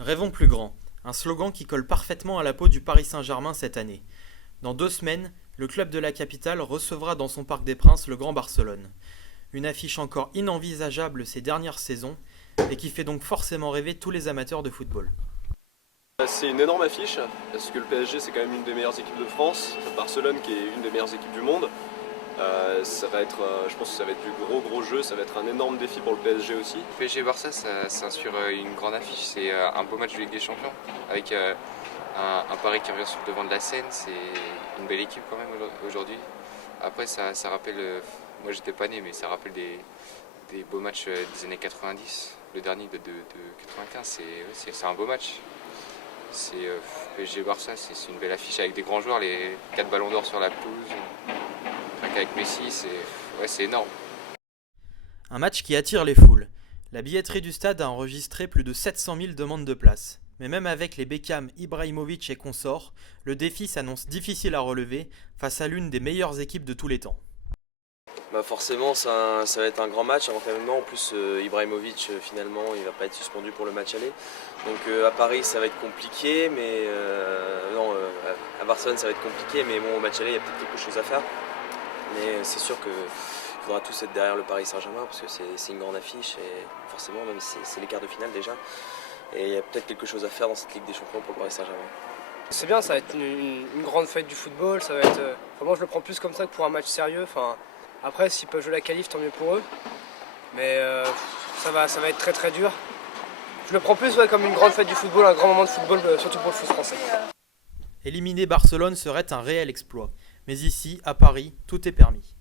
Rêvons plus grand, un slogan qui colle parfaitement à la peau du Paris Saint-Germain cette année. Dans 2 semaines, le club de la capitale recevra dans son Parc des Princes le Grand Barcelone. Une affiche encore inenvisageable ces dernières saisons et qui fait donc forcément rêver tous les amateurs de football. C'est une énorme affiche parce que le PSG c'est quand même une des meilleures équipes de France, Barcelone qui est une des meilleures équipes du monde. Ça va être, je pense que ça va être du gros jeu, ça va être un énorme défi pour le PSG aussi. PSG Barça, ça s'insure une grande affiche. C'est un beau match de Ligue des Champions avec un Paris qui revient sur le devant de la scène. C'est une belle équipe quand même aujourd'hui. Après, ça rappelle, moi j'étais pas né, mais ça rappelle des beaux matchs des années 90. Le dernier de 95, c'est un beau match. C'est PSG Barça, c'est une belle affiche avec des grands joueurs, les 4 ballons d'or sur la pelouse. Avec Messi, c'est énorme. Un match qui attire les foules. La billetterie du stade a enregistré plus de 700 000 demandes de place. Mais même avec les Beckham, Ibrahimovic et consorts, le défi s'annonce difficile à relever face à l'une des meilleures équipes de tous les temps. Forcément ça va être un grand match, un grand événement. En plus Ibrahimovic finalement il va pas être suspendu pour le match aller. Donc à Paris ça va être compliqué, mais non, à Barcelone ça va être compliqué, mais bon au match aller il y a peut-être quelque chose à faire. Mais c'est sûr qu'il faudra tous être derrière le Paris Saint-Germain parce que c'est une grande affiche et forcément même si c'est les quarts de finale déjà. Et il y a peut-être quelque chose à faire dans cette Ligue des Champions pour le Paris Saint-Germain. C'est bien, ça va être une grande fête du football, ça va être. Moi je le prends plus comme ça que pour un match sérieux. Enfin, après s'ils peuvent jouer la qualif, tant mieux pour eux. Mais ça va être très dur. Je le prends plus comme une grande fête du football, un grand moment de football, surtout pour le foot français. Éliminer Barcelone serait un réel exploit. Mais ici, à Paris, tout est permis.